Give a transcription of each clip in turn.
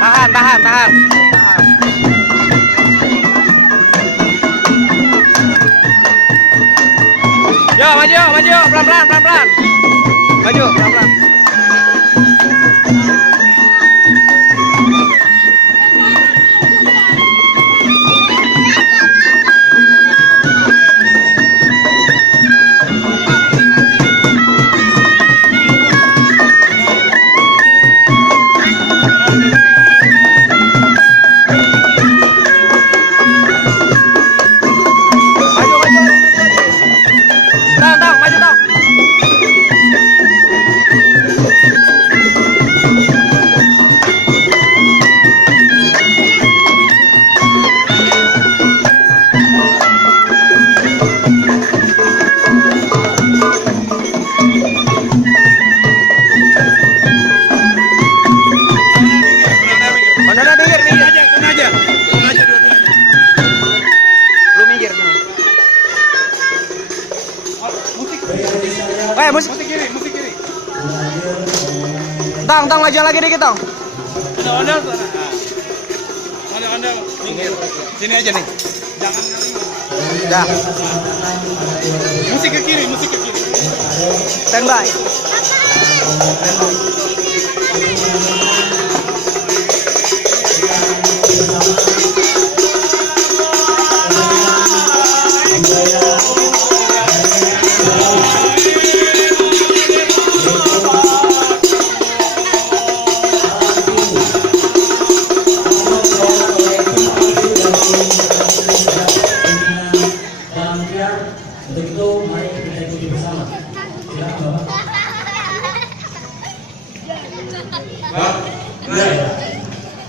Tahan, tahan, tahan. Tahan. Yo, maju, maju, pelan-pelan, pelan-pelan. Maju, pelan-pelan. Maju, maju. Tang, tang, maju, tang. Bandara minggir, minggir. Tengah aja dua-duanya. Lu minggir gini. Musik Musik. musik kiri. Tang, tang, maju lagi dikit, tang. Ondel-ondel sana. Ondel-ondel minggir. Sini aja nih. Jangan ngaling. Dah, Musik ke kiri. standby. Untuk itu mari kita ikuti bersama. Silakan Bapak. Iya.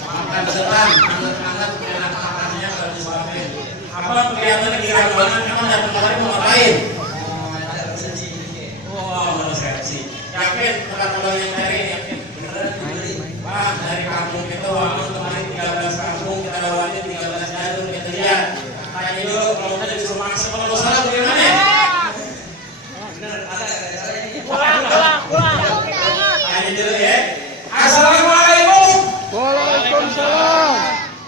Makan setan, hangat-hangat, enak makannya kalau disuapin. Apa kelihatannya kira ruangan, emang datang kemarin mau ngapain? Oh, mau resepsi. Yakin tempat abang yang dari, yakin beneran dibeli. Wah, dari kampung itu, abang kemarin 13 kampung, kita bawain 13 jadul, kita lihat. Tanya dulu, kalau kita disuruh masak, kalau salah bagaimana? Tanya dulu ya. Assalamualaikum.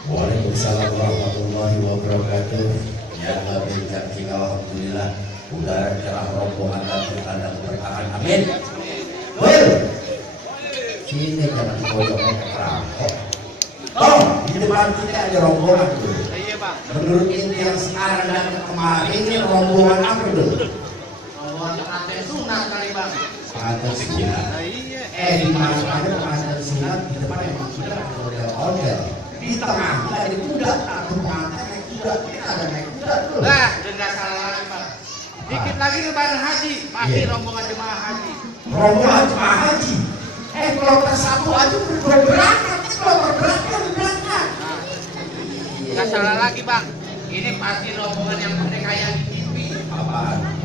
Waalaikumsalam warahmatullahi wabarakatuh. Ya Allah, alhamdulillah. Udara cerah, rombongan dan bertanda keberkahan. Amin. Well, sini jangan dipojoknya ke perampok. Oh, di depan kita ada rombongan tuh. Iya, Bang. Menurut ini yang sekarang dan kemarin ini rombongan apa tuh? Rombongan pengantin sunat kali bang. Pengantin sunat. Di masuk aja pengantin sunat di depan emang sudah ada ondel-ondel. Di tengah kita ada kuda, atau pengantin naik kuda, kita ada naik kuda tuh. Nah, udah nggak salah lagi bang. Dikit lagi lebaran haji, pasti Iya. rombongan jemaah haji. Rombongan jemaah haji. Kloter satu aja udah berangkat, kloter berangkat, berangkat. Nggak salah lagi bang. Ini pasti rombongan yang pakai kayak TV. Apaan?